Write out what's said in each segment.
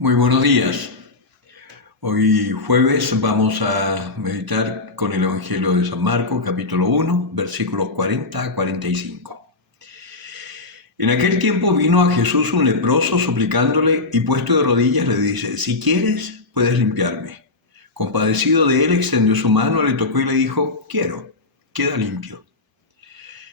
Muy buenos días. Hoy jueves vamos a meditar con el Evangelio de San Marcos, capítulo 1, versículos 40 a 45. En aquel tiempo vino a Jesús un leproso suplicándole y puesto de rodillas le dice, si quieres, puedes limpiarme. Compadecido de él, extendió su mano, le tocó y le dijo, quiero, queda limpio.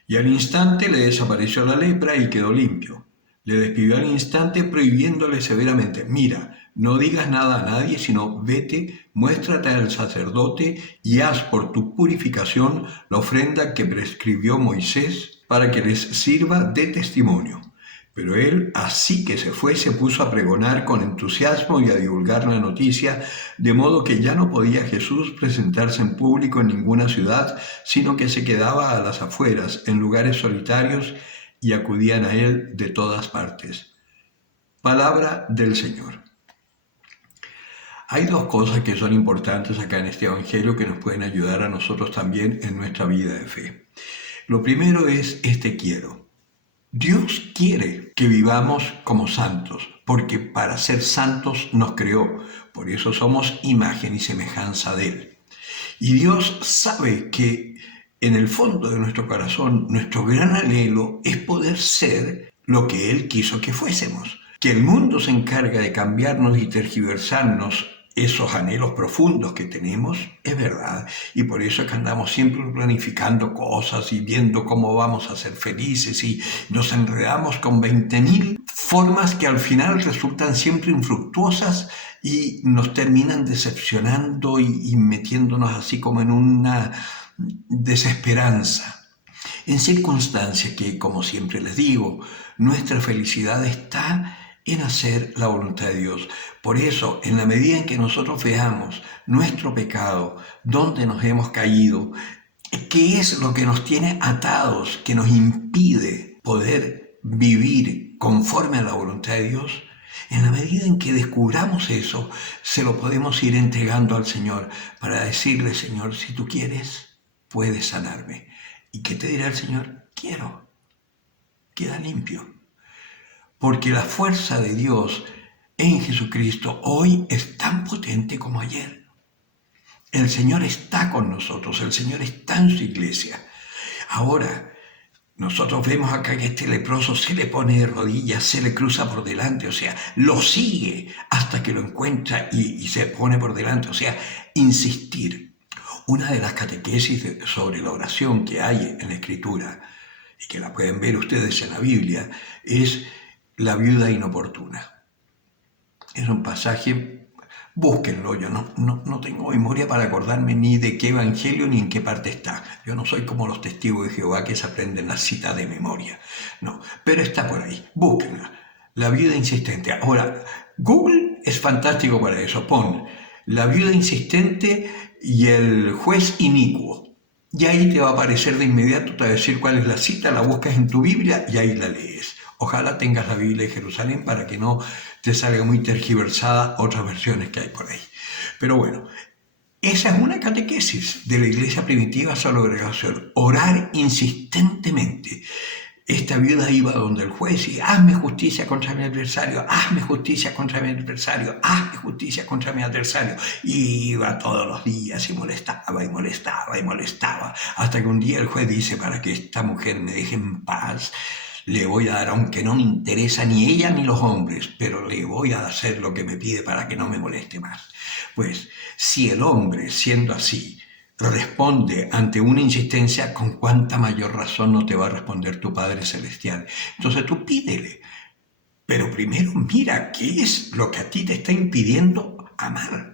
Y al instante le desapareció la lepra y quedó limpio. Le despidió al instante prohibiéndole severamente, mira, no digas nada a nadie, sino vete, muéstrate al sacerdote y haz por tu purificación la ofrenda que prescribió Moisés para que les sirva de testimonio. Pero él, así que se fue, se puso a pregonar con entusiasmo y a divulgar la noticia, de modo que ya no podía Jesús presentarse en público en ninguna ciudad, sino que se quedaba a las afueras, en lugares solitarios, y acudían a él de todas partes. Palabra del Señor. Hay dos cosas que son importantes acá en este Evangelio que nos pueden ayudar a nosotros también en nuestra vida de fe. Lo primero es este quiero. Dios quiere que vivamos como santos, porque para ser santos nos creó, por eso somos imagen y semejanza de Él. Y Dios sabe que en el fondo de nuestro corazón, nuestro gran anhelo es poder ser lo que Él quiso que fuésemos. Que el mundo se encarga de cambiarnos y tergiversarnos esos anhelos profundos que tenemos, es verdad. Y por eso es que andamos siempre planificando cosas y viendo cómo vamos a ser felices y nos enredamos con 20.000 formas que al final resultan siempre infructuosas y nos terminan decepcionando y metiéndonos así como en una desesperanza. En circunstancias que, como siempre les digo, nuestra felicidad está en hacer la voluntad de Dios. Por eso, en la medida en que nosotros veamos nuestro pecado, dónde nos hemos caído, qué es lo que nos tiene atados, que nos impide poder vivir conforme a la voluntad de Dios, en la medida en que descubramos eso, se lo podemos ir entregando al Señor para decirle, Señor, si tú quieres, puedes sanarme. ¿Y qué te dirá el Señor? Quiero, queda limpio. Porque la fuerza de Dios en Jesucristo hoy es tan potente como ayer. El Señor está con nosotros, el Señor está en su iglesia. Ahora, nosotros vemos acá que este leproso se le pone de rodillas, se le cruza por delante, o sea, lo sigue hasta que lo encuentra y se pone por delante, o sea, insistir. Una de las catequesis sobre la oración que hay en la Escritura, y que la pueden ver ustedes en la Biblia, es la viuda inoportuna. Es un pasaje, búsquenlo, yo no tengo memoria para acordarme ni de qué evangelio ni en qué parte está. Yo no soy como los testigos de Jehová que se aprenden las citas de memoria. No, pero está por ahí, búsquenla. La viuda insistente. Ahora, Google es fantástico para eso. Pon la viuda insistente y el juez inicuo. Y ahí te va a aparecer de inmediato, te va a decir cuál es la cita, la buscas en tu Biblia y ahí la lees. Ojalá tengas la Biblia de Jerusalén para que no te salga muy tergiversada otras versiones que hay por ahí. Pero bueno, esa es una catequesis de la iglesia primitiva sobre la oración. Orar insistentemente. Esta viuda iba donde el juez y hazme justicia contra mi adversario, hazme justicia contra mi adversario, hazme justicia contra mi adversario. Y iba todos los días y molestaba y molestaba y molestaba, hasta que un día el juez dice, para que esta mujer me deje en paz, le voy a dar, aunque no me interesa ni ella ni los hombres, pero le voy a hacer lo que me pide para que no me moleste más. Pues si el hombre, siendo así, responde ante una insistencia, con cuánta mayor razón no te va a responder tu Padre Celestial. Entonces tú pídele, pero primero mira qué es lo que a ti te está impidiendo amar,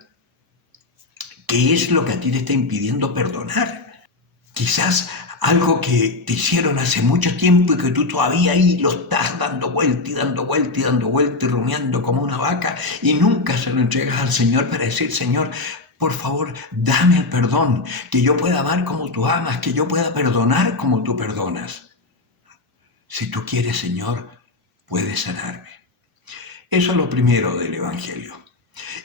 qué es lo que a ti te está impidiendo perdonar. Quizás algo que te hicieron hace mucho tiempo y que tú todavía ahí lo estás dando vuelta y dando vuelta y dando vuelta y rumiando como una vaca y nunca se lo entregas al Señor para decir, Señor, por favor, dame el perdón, que yo pueda amar como tú amas, que yo pueda perdonar como tú perdonas. Si tú quieres, Señor, puedes sanarme. Eso es lo primero del Evangelio.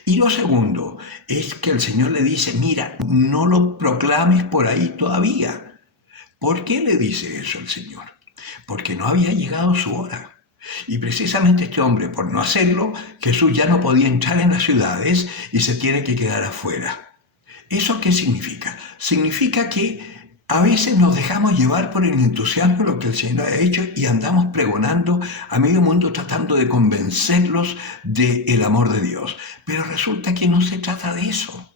Y lo segundo es que el Señor le dice, mira, no lo proclames por ahí todavía. ¿Por qué le dice eso el Señor? Porque no había llegado su hora. Y precisamente este hombre, por no hacerlo, Jesús ya no podía entrar en las ciudades y se tiene que quedar afuera. ¿Eso qué significa? Significa que a veces nos dejamos llevar por el entusiasmo de lo que el Señor ha hecho y andamos pregonando a medio mundo tratando de convencerlos del amor de Dios. Pero resulta que no se trata de eso.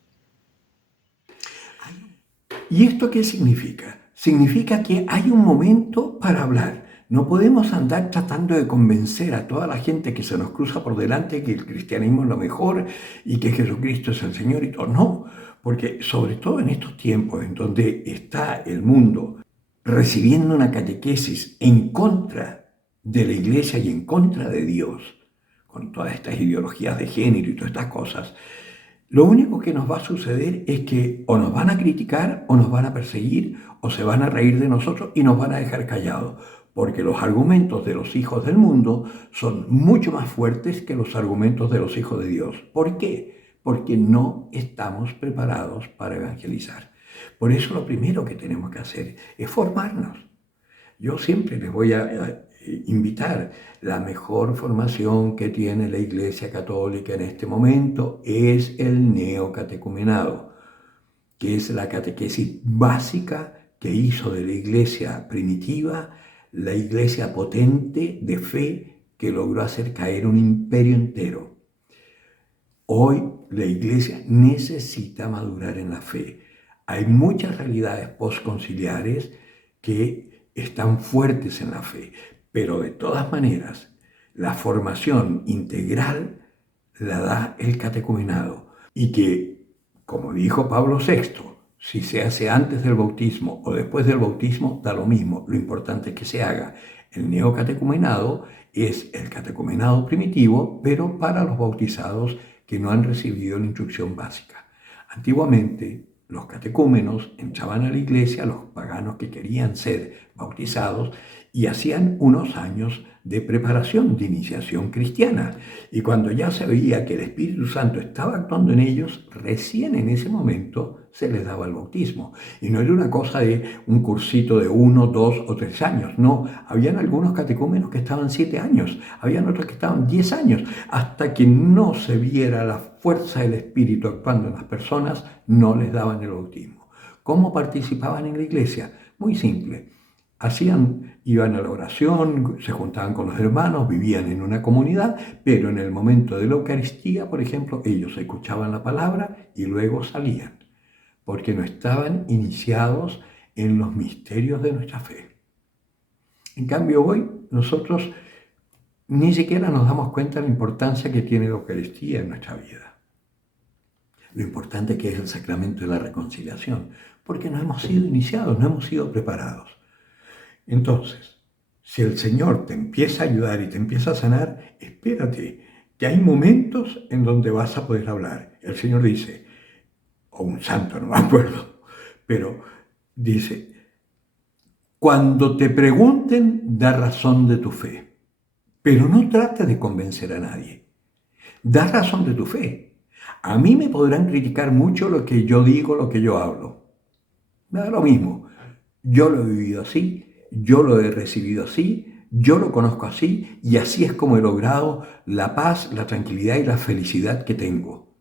¿Y esto qué significa? Significa que hay un momento para hablar. No podemos andar tratando de convencer a toda la gente que se nos cruza por delante que el cristianismo es lo mejor y que Jesucristo es el Señor y todo. No, porque sobre todo en estos tiempos en donde está el mundo recibiendo una catequesis en contra de la iglesia y en contra de Dios, con todas estas ideologías de género y todas estas cosas, lo único que nos va a suceder es que o nos van a criticar o nos van a perseguir o se van a reír de nosotros y nos van a dejar callados, porque los argumentos de los hijos del mundo son mucho más fuertes que los argumentos de los hijos de Dios. ¿Por qué? Porque no estamos preparados para evangelizar. Por eso lo primero que tenemos que hacer es formarnos. Yo siempre les voy a invitar. La mejor formación que tiene la Iglesia Católica en este momento es el neocatecumenado, que es la catequesis básica que hizo de la Iglesia primitiva la Iglesia potente de fe que logró hacer caer un imperio entero. Hoy la Iglesia necesita madurar en la fe. Hay muchas realidades postconciliares que están fuertes en la fe, pero de todas maneras, la formación integral la da el catecumenado y que, como dijo Pablo VI, si se hace antes del bautismo o después del bautismo, da lo mismo. Lo importante es que se haga. El neocatecumenado es el catecumenado primitivo, pero para los bautizados que no han recibido la instrucción básica. Antiguamente, los catecúmenos entraban a la iglesia, los paganos que querían ser bautizados, y hacían unos años de preparación, de iniciación cristiana. Y cuando ya se veía que el Espíritu Santo estaba actuando en ellos, recién en ese momento se les daba el bautismo. Y no era una cosa de un cursito de 1, 2 o 3 años. No, habían algunos catecúmenos que estaban 7 años, habían otros que estaban 10 años. Hasta que no se viera la fuerza del Espíritu actuando en las personas, no les daban el bautismo. ¿Cómo participaban en la iglesia? Muy simple. Iban a la oración, se juntaban con los hermanos, vivían en una comunidad, pero en el momento de la Eucaristía, por ejemplo, ellos escuchaban la palabra y luego salían, porque no estaban iniciados en los misterios de nuestra fe. En cambio, hoy nosotros ni siquiera nos damos cuenta de la importancia que tiene la Eucaristía en nuestra vida. Lo importante que es el sacramento de la reconciliación, porque no hemos sido iniciados, no hemos sido preparados. Entonces, si el Señor te empieza a ayudar y te empieza a sanar, espérate, que hay momentos en donde vas a poder hablar. El Señor dice, o un santo, no me acuerdo, pero dice, cuando te pregunten, da razón de tu fe, pero no trates de convencer a nadie. Da razón de tu fe. A mí me podrán criticar mucho lo que yo digo, lo que yo hablo. Me da lo mismo. Yo lo he vivido así. Yo lo he recibido así, yo lo conozco así y así es como he logrado la paz, la tranquilidad y la felicidad que tengo.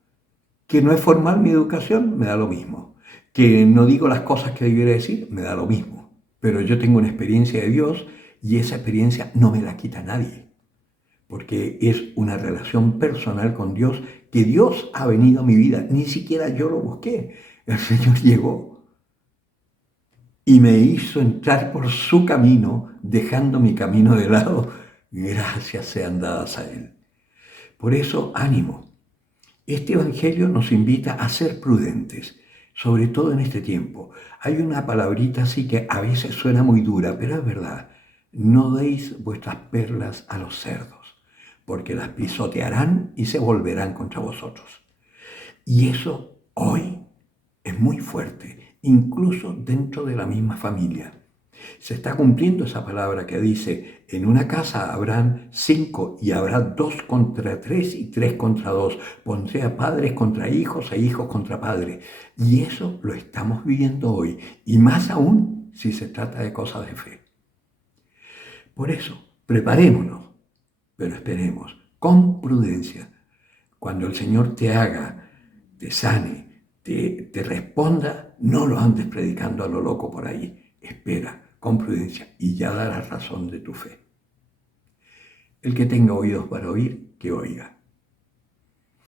Que no es formal mi educación, me da lo mismo. Que no digo las cosas que debiera decir, me da lo mismo. Pero yo tengo una experiencia de Dios y esa experiencia no me la quita nadie. Porque es una relación personal con Dios que Dios ha venido a mi vida. Ni siquiera yo lo busqué. El Señor llegó y me hizo entrar por su camino, dejando mi camino de lado. Gracias sean dadas a Él. Por eso, ánimo. Este Evangelio nos invita a ser prudentes, sobre todo en este tiempo. Hay una palabrita así que a veces suena muy dura, pero es verdad. No deis vuestras perlas a los cerdos, porque las pisotearán y se volverán contra vosotros. Y eso hoy es muy fuerte, incluso dentro de la misma familia. Se está cumpliendo esa palabra que dice, en una casa habrán 5 y habrá 2 contra 3 y 3 contra 2. Pondré a padres contra hijos e hijos contra padres. Y eso lo estamos viviendo hoy, y más aún si se trata de cosas de fe. Por eso, preparémonos. pero esperemos, con prudencia. Cuando el Señor te haga, te sane, te responda, no lo andes predicando a lo loco por ahí. Espera, con prudencia, y ya darás razón de tu fe. El que tenga oídos para oír, que oiga.